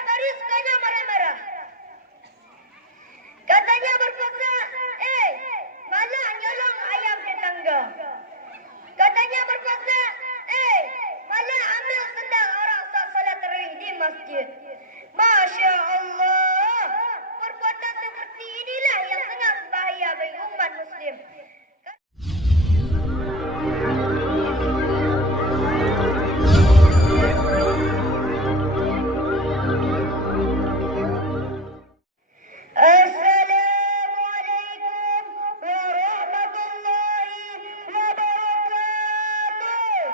tiap hari sukanya marah-marah. Katanya berpuasa, malah nyolong ayam tetangga. Katanya berpuasa, malah ambil sendal orang tak salat tarawih di masjid. Masya Allah, perbuatan seperti inilah yang sangat bahaya bagi umat Muslim. Assalamualaikum warahmatullahi wabarakatuh.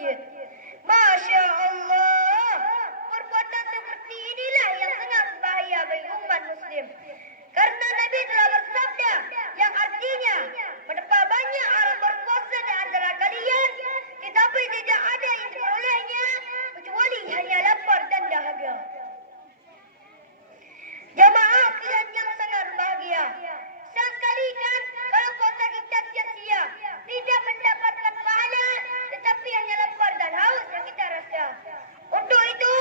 masjid. Masya Allah, perbuatan seperti inilah yang sangat berbahaya bagi umat muslim. Karena Nabi telah bersabda yang artinya betapa banyak orang berkuasa di antara kalian, tetapi tidak ada yang diperolehnya kecuali hanya lapar dan dahaga. Jamaah kalian yang sangat bahagia, sayang sekali kan kalau puasa kita sia-sia, tidak mendapatkan pahala, tetapi hanya lapar dan haus yang kita rasa. Untuk itu,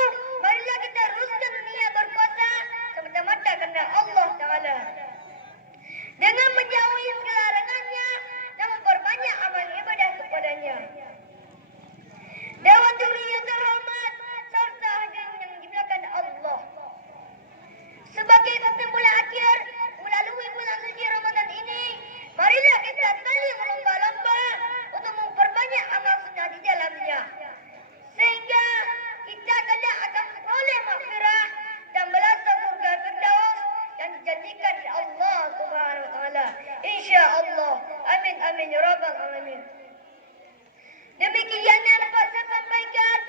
marilah kita teruskan niat berpuasa semata-mata kerana Allah Ta'ala, dengan menjauhi segala larangannya dan memperbanyak amal ibadah kepadanya. Dewan Juri yang terhormat serta hadirin yang dimuliakan Allah, sebagai kesimpulan akhir melalui bulan suci Ramadan ini, marilah kita saling berlomba-lomba untuk memperbanyak amal sunnah di dalamnya, sehingga kita kelak akan memperoleh maghfirah dan balasan surga Firdaus yang dijanjikan oleh Allah Subhanahu wa taala. Insya-Allah. Amin amin ya rabbal alamin. Demikian yang dapat saya sampaikan.